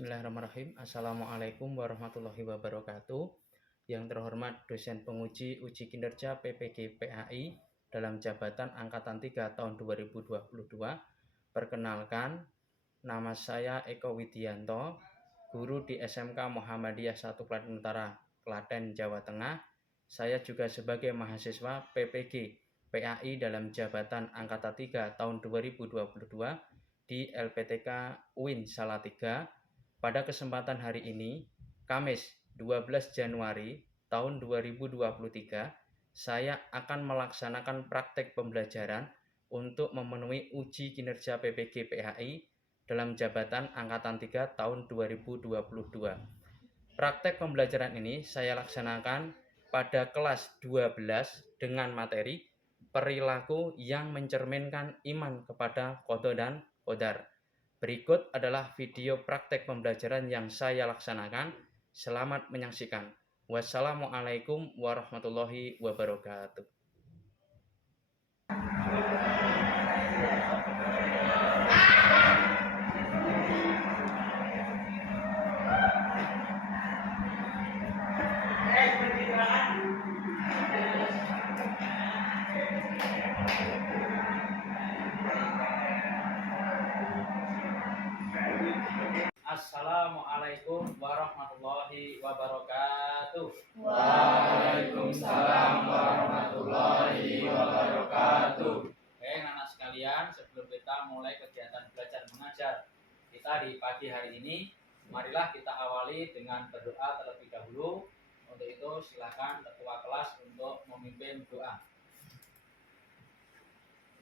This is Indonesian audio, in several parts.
Bismillahirrahmanirrahim. Assalamualaikum warahmatullahi wabarakatuh. Yang terhormat dosen penguji uji kinerja PPG PAI dalam jabatan Angkatan 3 tahun 2022. Perkenalkan, nama saya Eko Widianto, guru di SMK Muhammadiyah 1 Klaten Utara, Klaten, Jawa Tengah. Saya juga sebagai mahasiswa PPG PAI dalam jabatan Angkatan 3 tahun 2022 di LPTK UIN Salatiga. Pada kesempatan hari ini, Kamis 12 Januari tahun 2023, saya akan melaksanakan praktek pembelajaran untuk memenuhi uji kinerja PPG PAI dalam jabatan Angkatan 3 tahun 2022. Praktek pembelajaran ini saya laksanakan pada kelas 12 dengan materi perilaku yang mencerminkan iman kepada qada dan qadar. Berikut adalah video praktek pembelajaran yang saya laksanakan. Selamat menyaksikan. Wassalamualaikum warahmatullahi wabarakatuh. Assalamualaikum warahmatullahi wabarakatuh. Waalaikumsalam warahmatullahi wabarakatuh. Anak sekalian, sebelum kita mulai kegiatan belajar mengajar kita di pagi hari ini, marilah kita awali dengan berdoa terlebih dahulu. Untuk itu silakan ketua kelas untuk memimpin doa.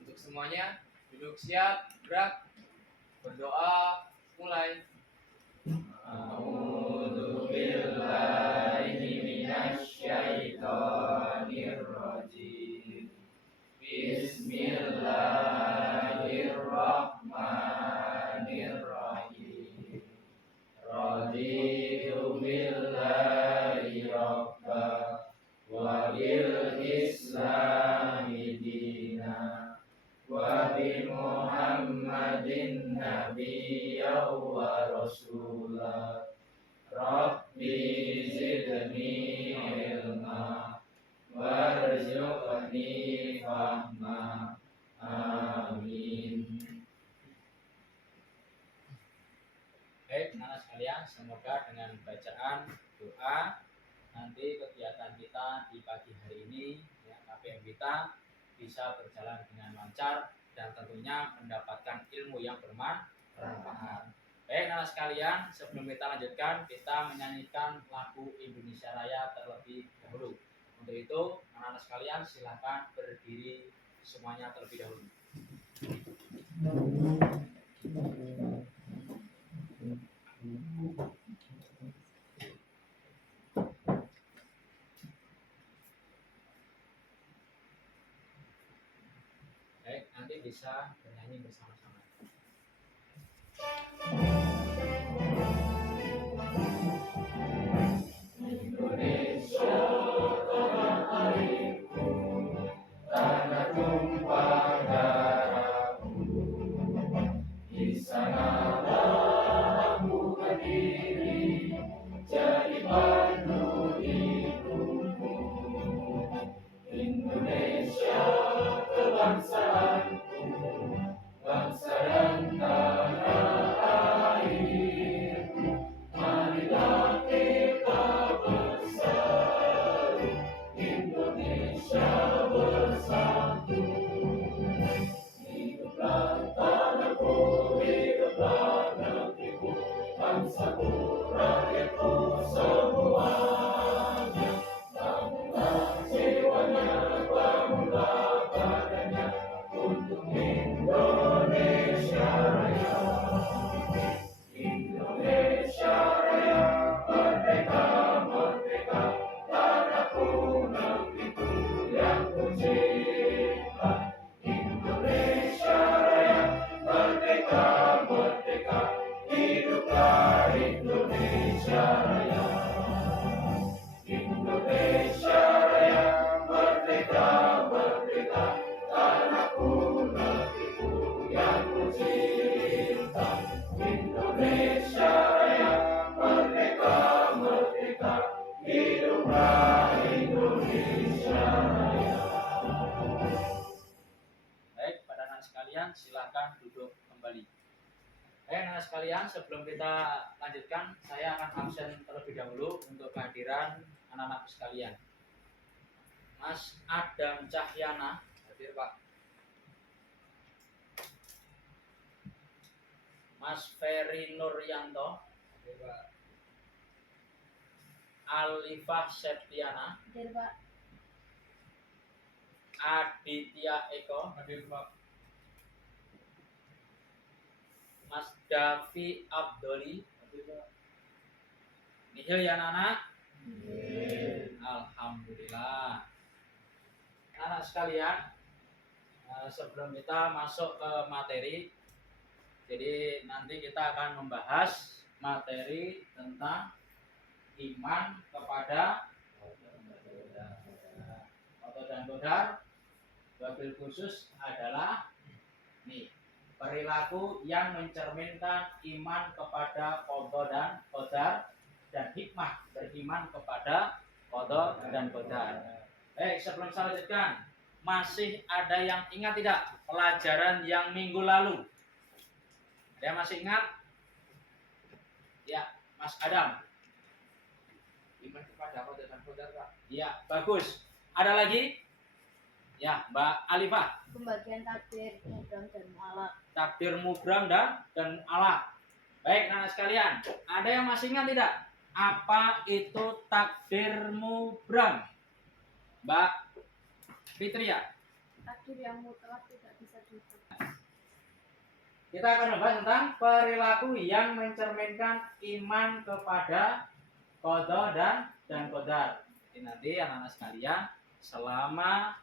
Untuk semuanya duduk siap, gerak, berdoa, mulai. A'udzu billahi minasyaitonir rajim. Bismillahirrahmanirrahim. Raditu billahi rabba wa bil islami dina wa bi Muhammadin nabiyya wa rasulah. Rabbi zidni ilma warzuqni fahma. Amin. Baik, anak sekalian, semoga dengan bacaan doa nanti kegiatan kita di pagi hari ini, KPM kita bisa berjalan dengan lancar dan tentunya mendapatkan ilmu yang bermanfaat. Baik, anak sekalian, sebelum kita lanjutkan, kita menyanyikan lagu Indonesia Raya terlebih dahulu. Untuk itu, anak-anak sekalian silakan berdiri semuanya terlebih dahulu. Baik, nanti bisa bernyanyi bersama-sama. Indonesia tanah airku, tanah tumpah darahku. Di sanalah aku berdiri, jadi pandu hidupku. Indonesia kebangsaanku, bangsa dan tanah airku. Marilah kita bersatu, Indonesia bersatu. Hiduplah tanahku, hiduplah negeriku, bangsaku, rakyatku semuanya. Bangunlah jiwanya, bangunlah badannya untuk Indonesia Raya. Indonesia Raya, merdeka, merdeka, tanahku, negeriku yang kucinta. Indonesia Raya, merdeka, merdeka, hiduplah Indonesia Raya. Indonesia Raya, merdeka, merdeka, tanahku, negeriku yang kucinta. Indonesia Raya, Anak sekalian, sebelum kita lanjutkan, saya akan absen terlebih dahulu untuk kehadiran anak-anak sekalian. Mas Adam Cahyana, hadir Pak. Mas Ferry Nuryanto, hadir Pak. Alifah Septiana, hadir Pak. Aditya Eko, Hadir Pak. Mas Davi Abdoli, Hadir Pak. nihil ya anak. Nihil. Alhamdulillah. Anak sekalian, sebelum kita masuk ke materi, jadi nanti kita akan membahas materi tentang iman kepada Qadar dan Qadar. Wabil khusus adalah nih, perilaku yang mencerminkan iman kepada Qadar dan Qadar dan hikmah beriman kepada Qadar dan Qadar. Baik, sebelum saya lanjutkan, masih ada yang ingat tidak pelajaran yang minggu lalu? Ada yang masih ingat? Ya, Mas Adam. Iman kepada Qadar dan Qadar, Pak. Ya, bagus. Ada lagi? Ya, Mbak Alifah. Pembagian takdir, mubram dan mu'alaq. Takdir mubram dan alaq. Baik, anak sekalian, ada yang masih ingat tidak? Apa itu takdir mubram? Mbak Fitria. Takdir yang mutlak tidak bisa diubah. Kita akan membahas tentang perilaku yang mencerminkan iman kepada qada dan qadar. Jadi nanti anak-anak sekalian, selama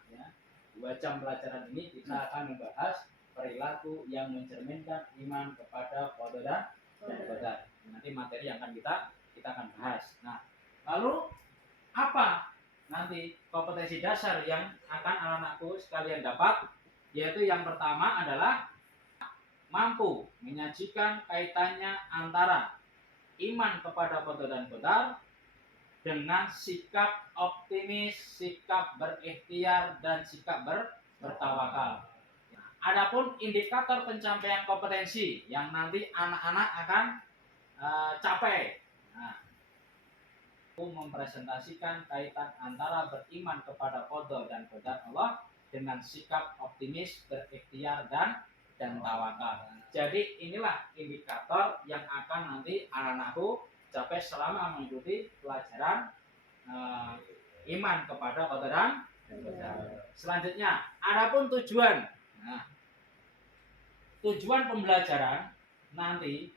2 jam pelajaran ini kita akan membahas perilaku yang mencerminkan iman kepada qada dan qadar. Nanti materi yang akan kita akan bahas. Nah, lalu apa nanti kompetensi dasar yang akan anak-anakku sekalian dapat? Yaitu yang pertama adalah mampu menyajikan kaitannya antara iman kepada qada dan qadar dengan sikap optimis, sikap berikhtiar, dan sikap bertawakal. Adapun indikator pencapaian kompetensi yang nanti anak-anak akan capai. Nah, mempresentasikan kaitan antara beriman kepada qada dan qadar Allah dengan sikap optimis, berikhtiar, dan tawakal. Jadi inilah indikator yang akan nanti anak-anakku capai selama mengikuti pelajaran iman kepada qadar dan qadar. Selanjutnya, adapun tujuan. Nah, tujuan pembelajaran nanti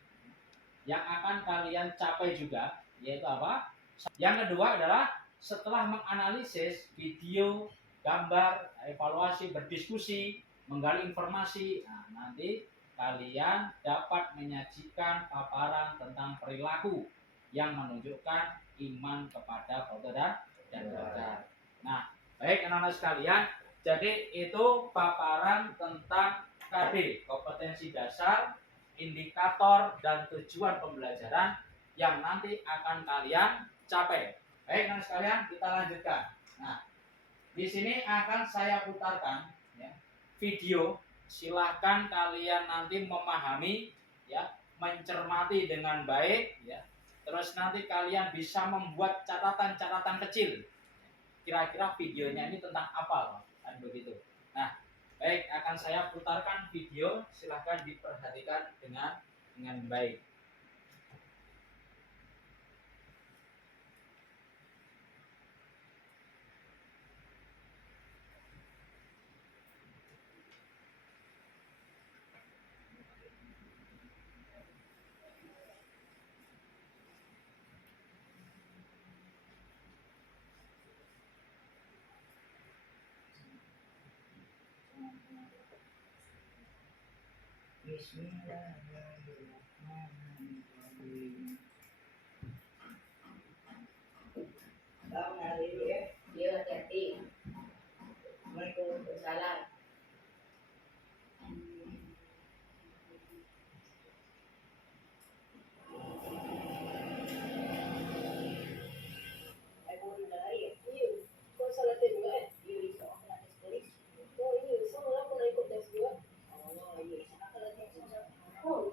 yang akan kalian capai juga yaitu apa? Yang kedua adalah setelah menganalisis video, gambar, evaluasi, berdiskusi, menggali informasi, nah, nanti kalian dapat menyajikan paparan tentang perilaku yang menunjukkan iman kepada qadar dan qadar. Nah, baik anak-anak sekalian, jadi itu paparan tentang KD, kompetensi dasar, indikator, dan tujuan pembelajaran yang nanti akan kalian capai. Baik anak-anak sekalian, kita lanjutkan. Nah, di sini akan saya putarkan video. Silahkan kalian nanti memahami, mencermati dengan baik, terus nanti kalian bisa membuat catatan-catatan kecil. Kira-kira videonya ini tentang apa, kan begitu. Nah, baik, akan saya putarkan video. Silahkan diperhatikan dengan baik. Bismillahirrahmanirrahim. Dia hati-hati. Waalaikumsalam. Oh,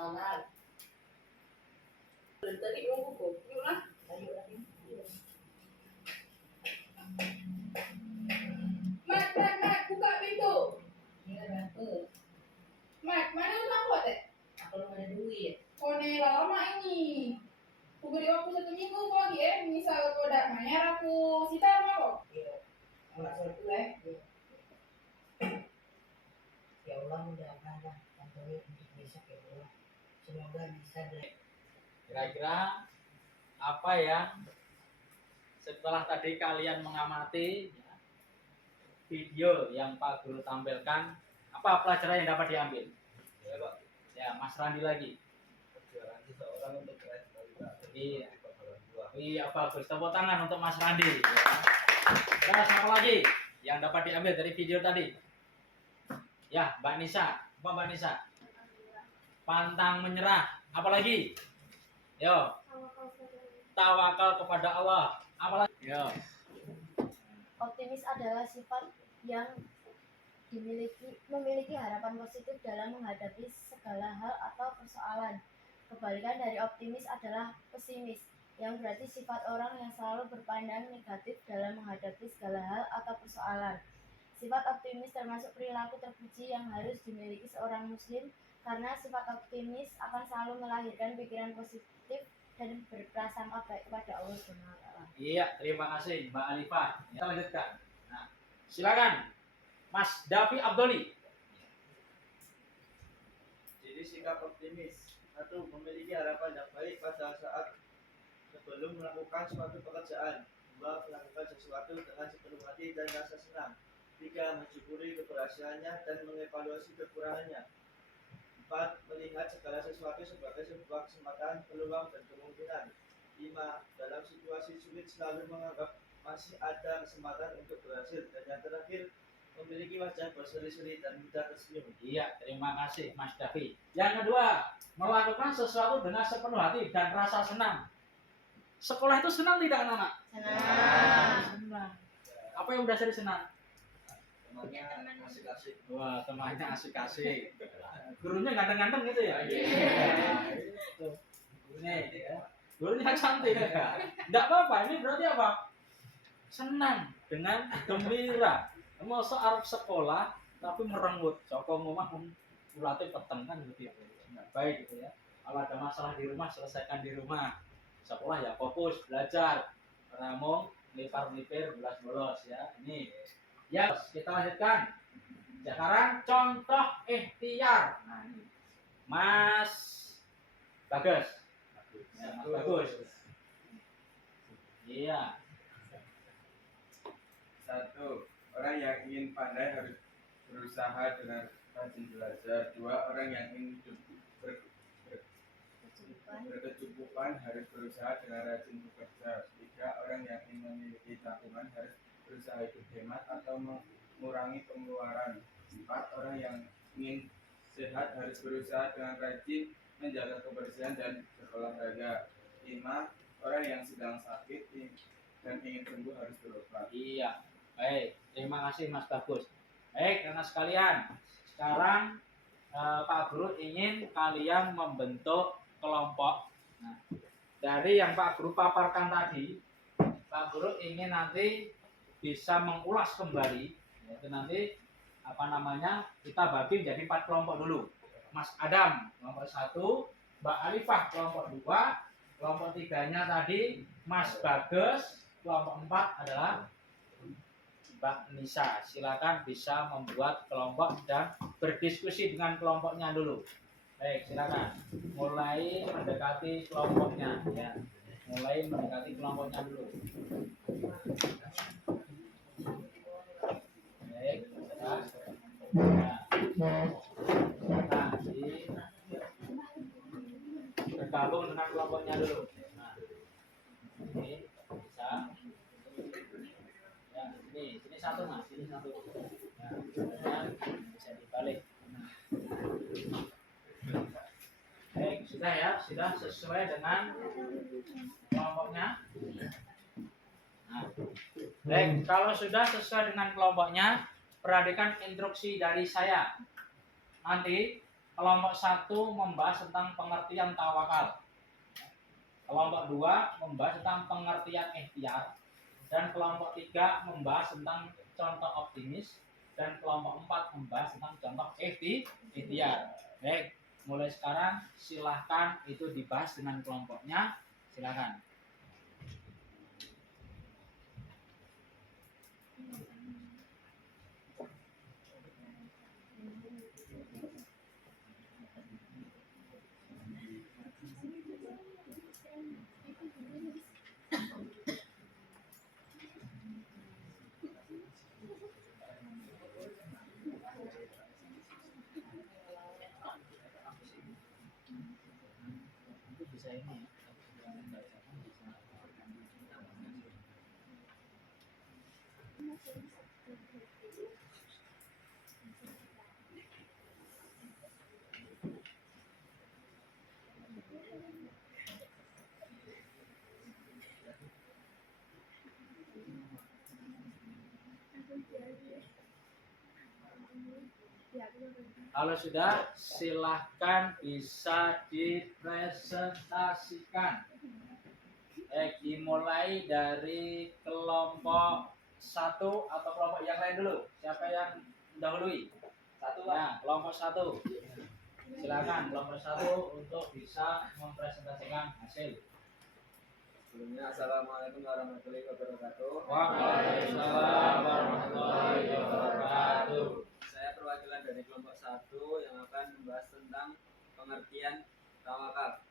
Salah. Tadi nunggu kok. Yuk lah. Ayo lagi. Mat, buka pintu. Ini apa? Mat, mana utang kau teh? Aku belum ada duit. Kone lama ini. Aku beri waktu 1 minggu kok dia. Misal kau dak bayar aku sita rumah kok. Iya. Enggak suatu Ya Allah mudahkan lah kantornya untuk besok ya Allah. Semoga bisa Kira-kira apa yang setelah tadi kalian mengamati ya, video yang Pak Guru tampilkan, apa pelajaran yang dapat diambil? Ya, Pak. Ya, Mas Randi lagi. Perjuangan seseorang untuk meraih cita-cita dan Iya. menjadi orang tua. Iya, bagus. Tepuk tangan untuk Mas Randi. Ya. Terus apa lagi yang dapat diambil dari video tadi? Ya, Mbak Nisa. Apa Mbak Nisa? Pantang menyerah. Apa lagi? Yo, tawakal kepada Allah. Apa lagi? Yo. Optimis adalah sifat yang memiliki harapan positif dalam menghadapi segala hal atau persoalan. Kebalikan dari optimis adalah pesimis, yang berarti sifat orang yang selalu berpandang negatif dalam menghadapi segala hal atau persoalan. Sifat optimis termasuk perilaku terpuji yang harus dimiliki seorang muslim, karena sifat optimis akan selalu melahirkan pikiran positif dan berprasangka baik kepada Allah SWT. Iya, terima kasih Mbak Alifah. Kita lanjutkan. Nah, silakan Mas Davi Abdoli. Jadi sikap optimis. 1. Memiliki harapan yang baik pada saat sebelum melakukan suatu pekerjaan. 2. Melakukan sesuatu dengan sepenuh hati dan rasa senang. 3. Mensyukuri keberhasilannya dan mengevaluasi kekurangannya. 4. Melihat segala sesuatu sebagai sebuah kesempatan, peluang, dan kemungkinan. 5. Dalam situasi sulit selalu menganggap masih ada kesempatan untuk berhasil. Dan yang terakhir, memiliki wajah berseri-seri dan mudah tersenyum. Iya, terima kasih Mas Davi. Yang kedua, melakukan sesuatu dengan sepenuh hati dan rasa senang. Sekolah itu senang tidak anak-anak? Senang. Apa yang udah sering senang? Temannya asik-asik. Wah, temannya asik-asik. Gurunya ganteng-ganteng gitu ya? Itu. Gurunya ya. Gurunya cantik ya. Enggak apa-apa, ini berarti apa? Senang dengan gembira. Masa arep sekolah tapi merenggut. Sokong rumah ulatnya peteng kan gitu ya. Nggak baik gitu ya. Kalau ada masalah di rumah selesaikan di rumah. Sekolah ya fokus belajar. Ramong ngelipar-ngelipir bolos-bolos ya. Ini. Ya, kita lanjutkan. Sekarang contoh ikhtiar. Nah, ini. Mas Bagus. Ya, Mas Bagus. Iya. 1. Orang yang ingin pandai harus berusaha dengan rajin belajar. 2. Orang yang ingin berkecukupan harus berusaha dengan rajin bekerja. 3. Orang yang ingin memiliki tabungan harus berusaha hidup hemat atau mengurangi pengeluaran. 4. Orang yang ingin sehat harus berusaha dengan rajin menjaga kebersihan dan berolahraga. 5. Orang yang sedang sakit dan ingin sembuh harus berobat. Iya. Baik, terima kasih Mas Bagus. Baik, karena sekalian, sekarang Pak Guru ingin kalian membentuk kelompok. Nah, dari yang Pak Guru paparkan tadi, Pak Guru ingin nanti bisa mengulas kembali, yaitu nanti kita bagi menjadi 4 kelompok dulu. Mas Adam kelompok 1, Mbak Alifah kelompok 2, kelompok 3-nya tadi Mas Bagus, kelompok 4 adalah Mbak Nisa. Silakan bisa membuat kelompok dan berdiskusi dengan kelompoknya dulu. Baik, silakan. Mulai mendekati kelompoknya ya. Mulai mendekati kelompoknya dulu. Baik, ya. Nah, bergabung dengan kelompoknya dulu. Nah, ini bisa. Ya, sini satu Mas, sini satu. Ya, kemudian bisa dibalik. Baik, sudah ya, sudah sesuai dengan kelompoknya. Nah, baik, kalau sudah sesuai dengan kelompoknya, perhatikan instruksi dari saya. Nanti Kelompok 1 membahas tentang pengertian tawakal. Kelompok 2 membahas tentang pengertian ikhtiar. Dan kelompok 3 membahas tentang contoh optimis. Dan kelompok 4 membahas tentang contoh ikhtiar. Baik, mulai sekarang silahkan itu dibahas dengan kelompoknya. Silahkan. Bisa ini Kalau sudah, silahkan bisa dipresentasikan. Dimulai dari kelompok 1 atau kelompok yang lain dulu. Siapa yang mendahului? Nah, kelompok 1. Silakan kelompok 1 untuk bisa mempresentasikan hasil. Sebelumnya, Assalamualaikum warahmatullahi wabarakatuh. Waalaikumsalam warahmatullahi wabarakatuh. Saya perwakilan dari kelompok 1 yang akan membahas tentang pengertian tawakal.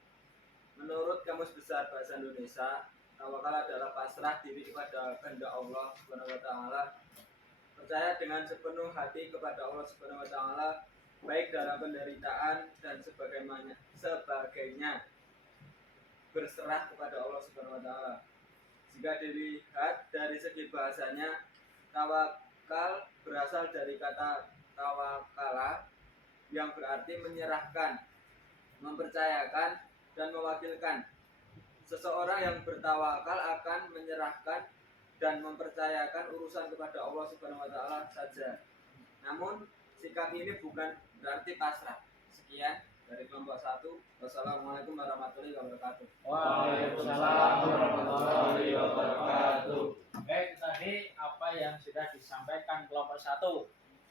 Menurut Kamus Besar Bahasa Indonesia, tawakal adalah pasrah diri kepada kehendak Allah Subhanahu wa taala, percaya dengan sepenuh hati kepada Allah Subhanahu wa taala, baik dalam penderitaan dan sebagainya, berserah kepada Allah Subhanahu wa taala. Jika dilihat dari segi bahasanya, tawakal berasal dari kata tawakala yang berarti menyerahkan, mempercayakan, dan mewakilkan. Seseorang yang bertawakal akan menyerahkan dan mempercayakan urusan kepada Allah Subhanahu wa taala saja. Namun, sikap ini bukan berarti pasrah. Sekian dari kelompok 1. Wassalamualaikum warahmatullahi wabarakatuh. Waalaikumsalam warahmatullahi wabarakatuh. Baik, tadi apa yang sudah disampaikan kelompok 1.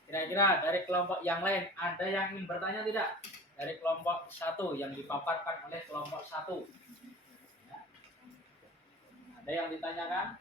Kira-kira dari kelompok yang lain ada yang ingin bertanya tidak? Dari kelompok 1 yang dipaparkan oleh kelompok 1. Ya. Ada yang ditanyakan?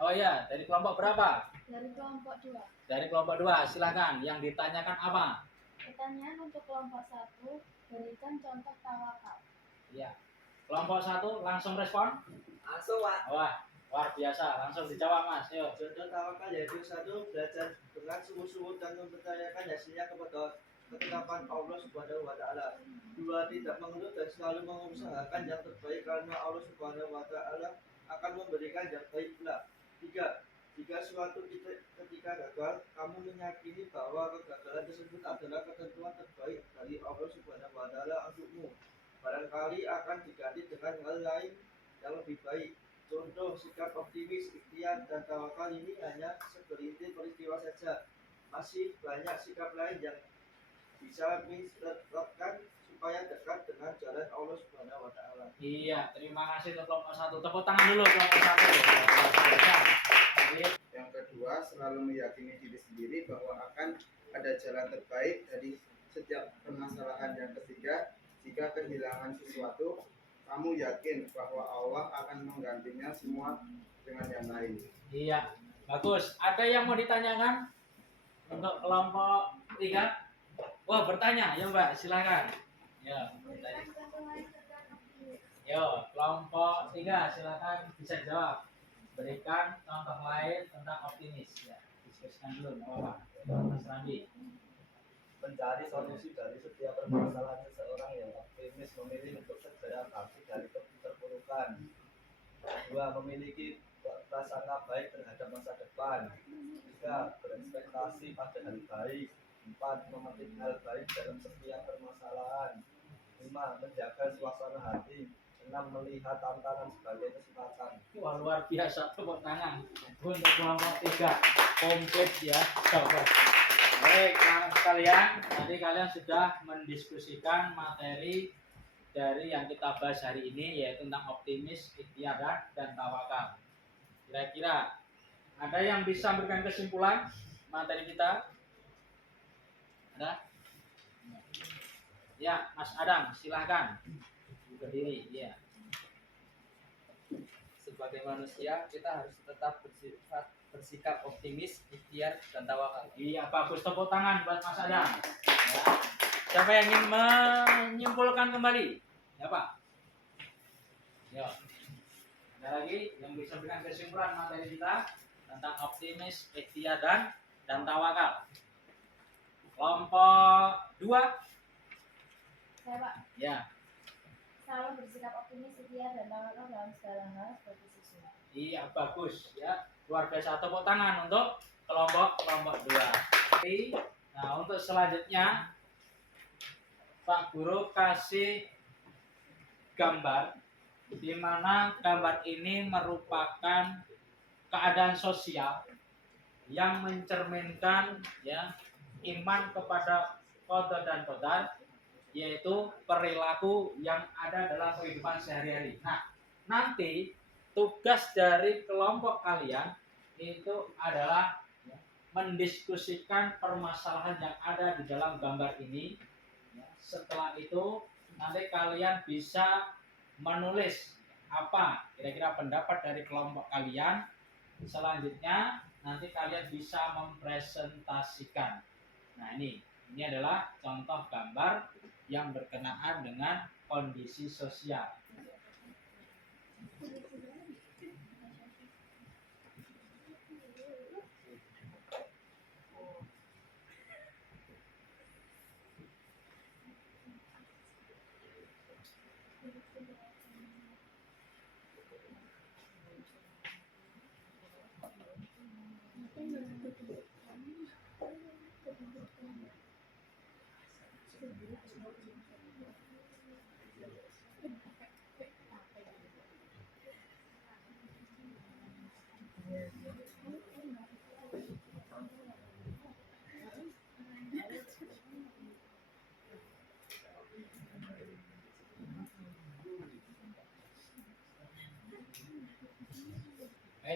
Oh ya, dari kelompok berapa? Dari kelompok 2. Dari kelompok 2, silakan. Yang ditanyakan apa? Pertanyaan untuk kelompok 1, berikan contoh tawakal. Iya. Kelompok 1 langsung respon? Langsung, Pak. Wah, luar biasa. Langsung dijawab, Mas. Yuk. Contoh tawakal yaitu 1. Belajar dengan sungguh-sungguh dan mempercayakan hasilnya kepada ketetapan Allah Subhanahu wa taala. 2. Tidak mengeluh dan selalu mengusahakan yang terbaik karena Allah Subhanahu wa taala akan memberikan yang baik pula. 3. Jika suatu ketika gagal, kamu meyakini bahwa kegagalan tersebut adalah ketentuan terbaik dari Allah Subhanahu wa taala untukmu. Barangkali akan diganti dengan hal lain yang lebih baik. Contoh sikap optimis, ikhtiar, dan tawakal ini hanya segelintir peristiwa saja. Masih banyak sikap lain yang bisa diterapkan supaya dekat dengan jalan Allah Subhanahu wa taala. Iya, terima kasih untuk kelompok 1. Tepuk tangan dulu kelompok 1. Yang kedua, selalu meyakini diri sendiri bahwa akan ada jalan terbaik dari setiap permasalahan. Yang ketiga, jika kehilangan sesuatu, kamu yakin bahwa Allah akan menggantinya semua dengan yang lain. Iya, bagus. Ada yang mau ditanyakan untuk kelompok 3? Wah, bertanya ya Mbak, silakan. Ya, bertanya. Yo, kelompok 3 silakan bisa jawab. Berikan contoh lain tentang optimis. Ya, diskusikan dulu, apa? Mas Randi. Mencari solusi dari setiap permasalahan. Seseorang yang optimis memilih untuk segera bangkit dari keterpurukan. 2. Memiliki prasangka baik terhadap masa depan. 3. Berekspektasi pada hal baik. 4. Memetik hal baik dalam setiap permasalahan. 5. Menjaga suasana hati. 6. Melihat tantangan sebagai kesempatan. Wah, luar biasa, tepuk tangan untuk kelompok 3. Komplit ya, coba. Baik, kawan sekalian, tadi kalian sudah mendiskusikan materi dari yang kita bahas hari ini, yaitu tentang optimis, ikhtiar, dan tawakal. Kira-kira ada yang bisa memberikan kesimpulan materi kita? Ada? Ya, Mas Adam, silahkan berdiri. Ya. Sebagai manusia kita harus tetap bersikap optimis, ikhtiar, dan tawakal. Iya, bagus, tepuk tangan buat Mas Adam. Ya. Siapa yang ingin menyimpulkan kembali? Ya Pak. Ya. Ada lagi yang bisa memberikan kesimpulan materi kita tentang optimis, ikhtiar, dan tawakal. Kelompok 2. Saya Pak, Ya. selalu bersikap optimis, setia, dan tawakal dalam segala hal seperti siswa. Iya, bagus ya. Luar biasa, tepuk tangan untuk kelompok 2. Nah, untuk selanjutnya Pak Guru kasih gambar di mana gambar ini merupakan keadaan sosial yang mencerminkan ya iman kepada qada dan qadar, yaitu perilaku yang ada dalam kehidupan sehari-hari. Nah, nanti tugas dari kelompok kalian itu adalah mendiskusikan permasalahan yang ada di dalam gambar ini. Setelah itu nanti kalian bisa menulis apa kira-kira pendapat dari kelompok kalian. Selanjutnya nanti kalian bisa mempresentasikan. Nah, ini adalah contoh gambar yang berkenaan dengan kondisi sosial.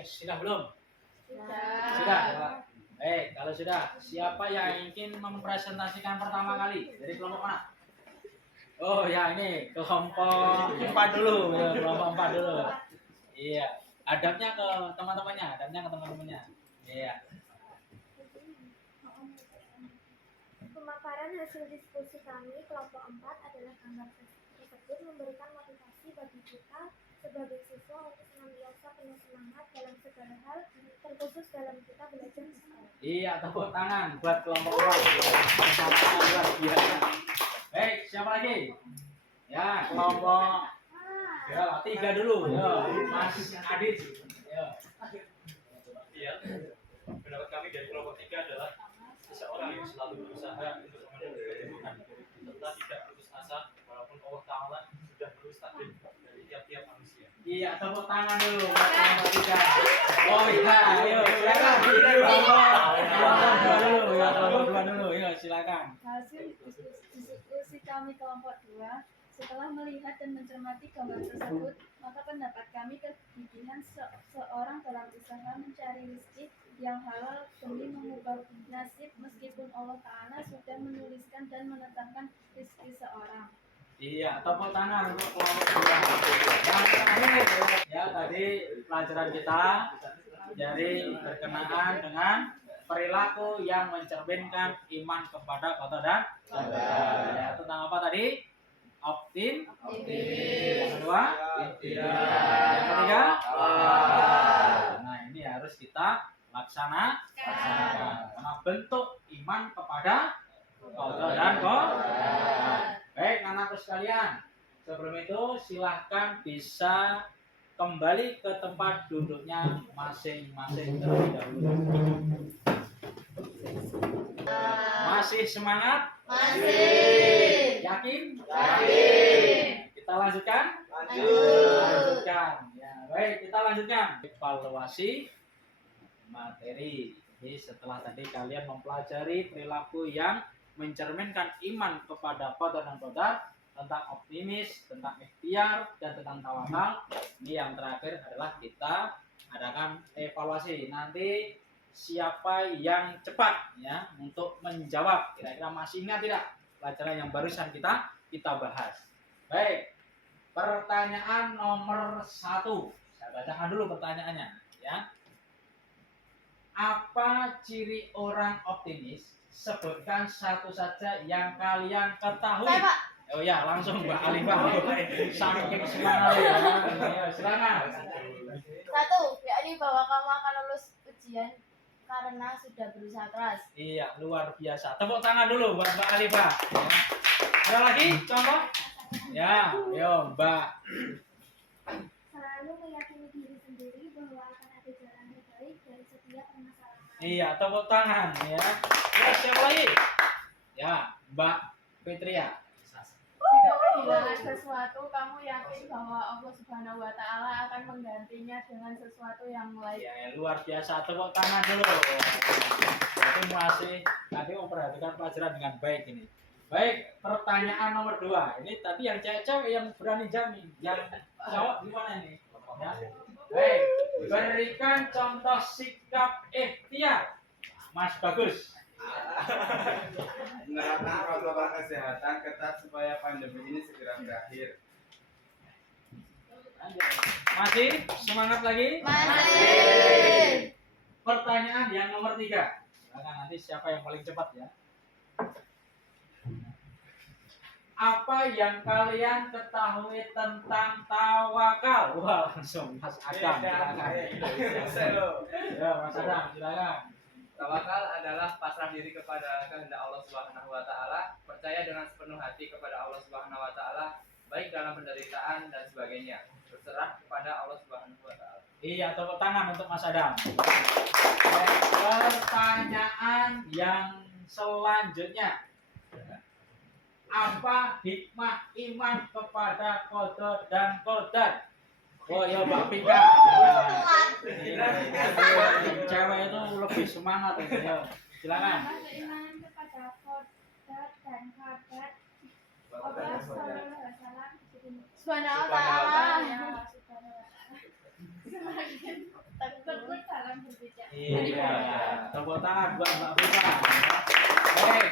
Sudah belum? Sudah. Kalau sudah, siapa yang ingin mempresentasikan pertama kali? Dari kelompok mana? Oh ya, ini kelompok 4 dulu. Ya, kelompok 4 dulu. Iya. Adabnya ke teman-temannya. Iya. Pemaparan hasil diskusi kami kelompok 4 adalah gambar tersebut memberikan motivasi bagi kita sebagai siswa untuk senantiasa penuh semangat dalam segala hal, terkhusus dalam kita belajar sekolah. Iya, tepuk tangan buat kelompok 4. Baik, siapa lagi? Ya, kelompok 3 dulu. Ya, Mas Adit. Ya. Iya, pendapat kami dari kelompok 3 adalah seseorang yang selalu berusaha untuk memenuhi kebutuhan, serta tidak putus asa walaupun Allah Ta'ala sudah terus takdir dari tiap-tiap manusia. Iya, tepuk tangan dulu buat kelompok 3. Oh iya, ayo silakan. Kelompok 2 dulu, yuk silakan. Hasil diskusi kami kelompok 2, setelah melihat dan mencermati gambar tersebut, maka pendapat kami kegigihan seorang dalam usaha mencari rezeki yang halal demi mengubah nasib meskipun Allah Ta'ala sudah menuliskan dan menetapkan rezeki seorang. Iya, tepuk tangan untuk kelompok 2. Yang terakhir, ya tadi pelajaran kita dari berkenaan dengan perilaku yang mencerminkan iman kepada qada dan qadar. Ya, tentang apa tadi? Optimis. Yang kedua, yang ketiga, nah ini harus kita laksanakan. Karena bentuk iman kepada qada dan qadar. Baik, anak-anak sekalian. Sebelum itu silahkan bisa kembali ke tempat duduknya masing-masing terlebih dahulu. Masih semangat? Masih. Yakin? Yakin. Kita lanjutkan? Lanjutkan. Ya, baik, kita lanjutkan. Evaluasi materi. Jadi setelah tadi kalian mempelajari perilaku yang mencerminkan iman kepada qadar dan qadar, tentang optimis, tentang ikhtiar, dan tentang tawakal. Ini yang terakhir adalah kita adakan evaluasi. Nanti siapa yang cepat ya untuk menjawab. Kira-kira masih ingat tidak pelajaran yang barusan kita bahas? Baik, pertanyaan nomor 1. Saya bacakan dulu pertanyaannya ya. Apa ciri orang optimis? Sebutkan satu saja yang kalian ketahui. Saya, Pak. Oh ya, langsung Mbak Alifah. Saking semangat ya. Ayo, silakan. 1. Yakni bahwa kamu akan lulus ujian karena sudah berusaha keras. Iya, luar biasa. Tepuk tangan dulu buat Mbak Alifah. Ya. Ada lagi contoh? Ya, yo Mbak. Selalu meyakini diri sendiri bahwa akan ada jalan terbaik dari setiap permasalahan. Iya, tepuk tangan ya. Ya, siapa lagi? Ya, Mbak Fitria. Jika kehilangan sesuatu, kamu yakin bahwa Allah Subhanahu wa Ta'ala akan menggantinya dengan sesuatu yang lain. Ya, luar biasa. Tepuk tangan dulu. Jadi masih tadi memperhatikan pelajaran dengan baik ini. Baik, pertanyaan nomor 2. Ini tadi yang cewek-cewek yang berani jamin. Yang cowok gimana ini? Ya. Baik, berikan contoh sikap ikhtiar. Mas Bagus. Menerapkan protokol kesehatan ketat supaya pandemi ini segera berakhir. Masih semangat lagi? Masih. Pertanyaan yang nomor 3. Silakan nanti siapa yang paling cepat ya. Apa yang kalian ketahui tentang tawakal? Wah, langsung Mas Adam. Silakan. Ya, Mas Adam, silakan. Tawakal adalah pasrah diri kepada kehendak Allah Subhanahu wa Ta'ala, percaya dengan sepenuh hati kepada Allah Subhanahu wa Ta'ala, baik dalam penderitaan dan sebagainya, berserah kepada Allah Subhanahu wa Ta'ala. Iya, tepuk tangan untuk Mas Adam. Pertanyaan yang selanjutnya. Apa hikmah iman kepada qadar dan qadar? Oh ya Mbak Pika. Cewek itu lebih semangat ya. Silakan. Beriman kepada qadar dan qadar Allah Subhanahu wa Ta'ala Subhanahu wa ta'ala. semakin teguh dalam berbicara. Iya. Tepuk tangan buat Mbak Pika. Baik.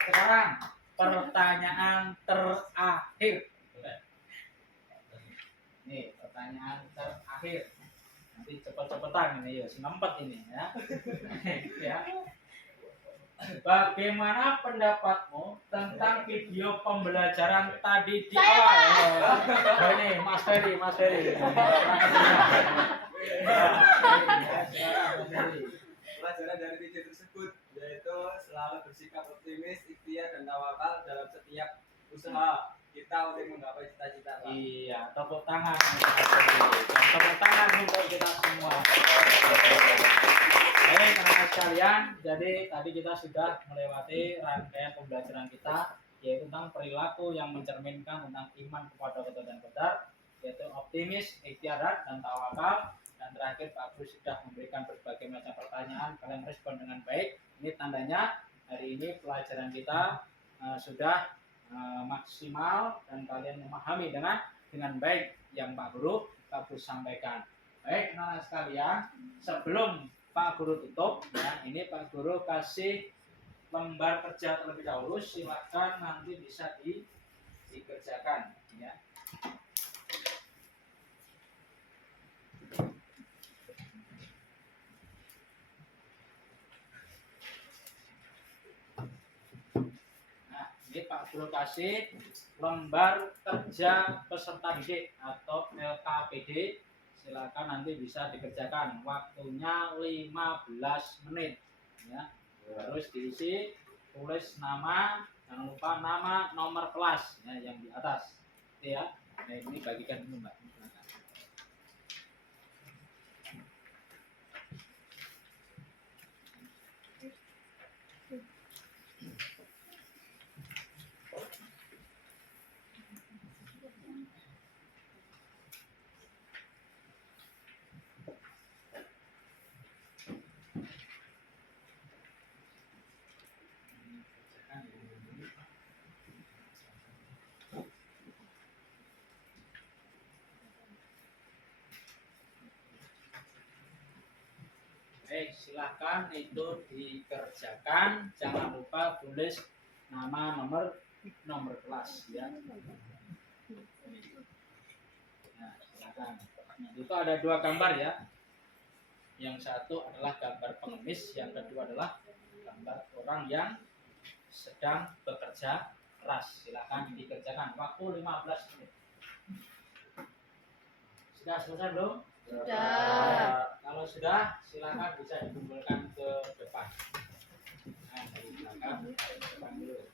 Sekarang pertanyaan terakhir. Nih, pertanyaan terakhir. Nanti cepet-cepetan ini ya, sengempet ini ya. Ya. Bagaimana pendapatmu tentang video pembelajaran tadi di awal? Oh, ini Mas Ferry. Pelajaran dari video tersebut yaitu selalu bersikap optimis, ikhtiar dan tawakal dalam setiap usaha kita untuk menggapai cita-cita. Iya, tepuk tangan. Tepuk tangan untuk kita semua. Baik, teman-teman sekalian, jadi tadi kita sudah melewati rangkaian pembelajaran kita yaitu tentang perilaku yang mencerminkan tentang iman kepada qadar dan qadar, yaitu optimis, ikhtiar dan tawakal. Dan terakhir Pak Guru sudah memberikan berbagai macam pertanyaan, kalian respon dengan baik. Ini tandanya hari ini pelajaran kita sudah maksimal dan kalian memahami dengan baik yang Pak Guru sampaikan. Baik, anak-anak sekalian, sebelum Pak Guru tutup, ya, ini Pak Guru kasih lembar kerja terlebih dahulu. Silakan nanti bisa dikerjakan. Ya. Ini Pak Guru kasih lembar kerja peserta didik atau LKPD. Silakan nanti bisa dikerjakan. Waktunya 15 menit. Ya. Harus diisi, tulis nama, jangan lupa nama, nomor kelas ya, yang di atas. Oke ya. Nah, ini bagikan dulu Mbak. Silahkan itu dikerjakan. Jangan lupa tulis nama, nomor kelas ya. Nah, silakan. Itu ada 2 gambar ya. Yang satu adalah gambar pengemis, yang kedua adalah gambar orang yang sedang bekerja keras. Silakan dikerjakan. Waktu 15 menit. Sudah selesai belum? Sudah. Kalau sudah, silakan bisa dikumpulkan ke depan. Nah, dari belakang, dari depan dulu.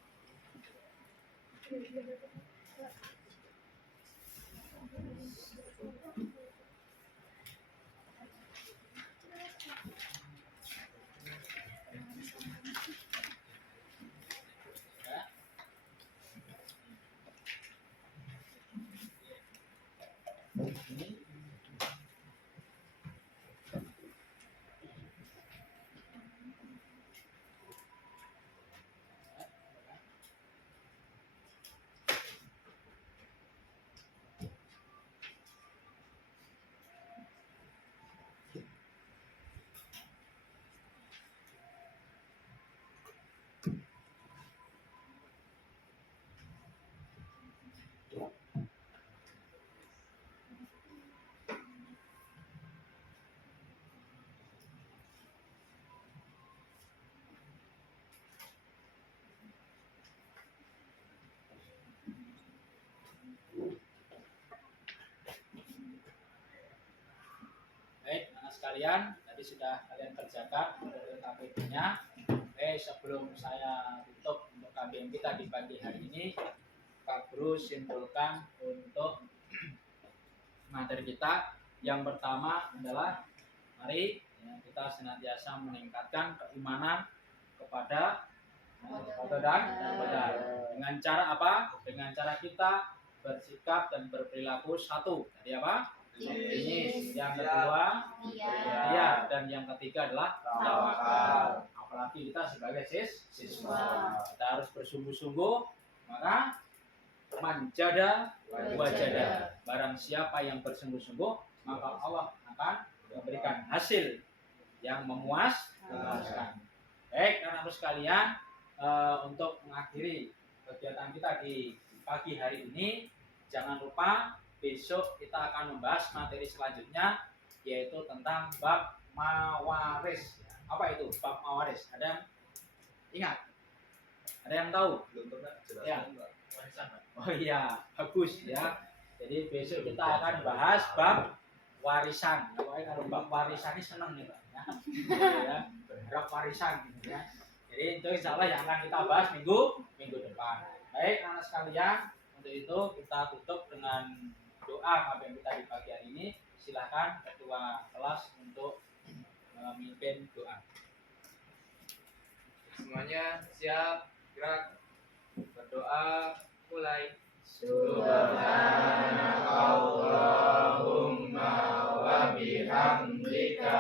Baik, anak sekalian, tadi sudah kalian kerjakan menurut KBB-nya. Sebelum saya tutup untuk KBM kita di pagi hari ini, Pak Guru simpulkan untuk materi kita. Yang pertama adalah mari ya, kita senantiasa meningkatkan keimanan kepada dan kepada. Dengan cara apa? Dengan cara kita bersikap dan berperilaku satu. Tadi apa? Optimis. Yang kedua, iya. Dan yang ketiga adalah tawakal. Apalagi kita sebagai siswa, kita harus bersungguh-sungguh. Maka manjada wajada. Barang siapa yang bersungguh-sungguh, maka Allah akan memberikan hasil yang memuaskan. Baik, anak-anak sekalian, untuk mengakhiri kegiatan kita di pagi hari ini, jangan lupa besok kita akan membahas materi selanjutnya, yaitu tentang bab mawaris. Apa itu bab mawaris? Ada yang ingat? Ada yang tahu? Belum pernah jelaskan, Ya. Pak. Warisan, Pak. Oh iya, bagus ya. Jadi besok kita akan bahas bab warisan. Pokoknya kalau bab warisan ini seneng nih Pak. Ya, berharap warisan gitu ya. Jadi itu insya Allah yang akan kita bahas minggu depan. Baik anak sekalian, untuk itu kita tutup dengan doa KBM kita di pagi hari ini. Silakan ketua kelas untuk memimpin doa. Semuanya siap, gerak, berdoa, mulai. Subhanakallahumma wa bihamdika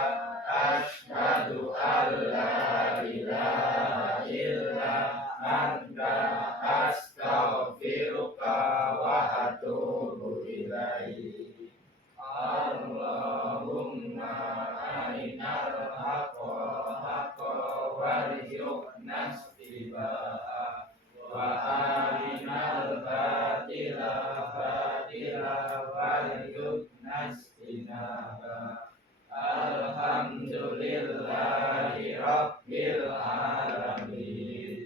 asyhadu an la ilaha illa anta astaghfiruka wa atubu ilaik. Allahumma arinal haqqa haqqa warzuqna ittiba'ah wa arinal batila batila warzuqna ijtinabah. Alhamdulillahi rabbil alamin.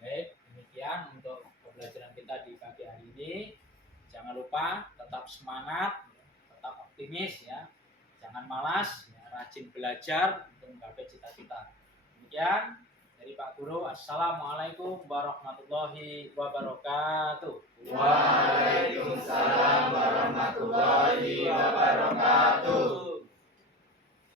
Baik, demikian untuk pembelajaran kita di pagi hari ini. Jangan lupa tetap semangat, tetap optimis ya. Jangan malas, ya, rajin belajar untuk menggapai cita-cita. Demikian dari Pak Guru. Assalamualaikum warahmatullahi wabarakatuh. Waalaikumsalam warahmatullahi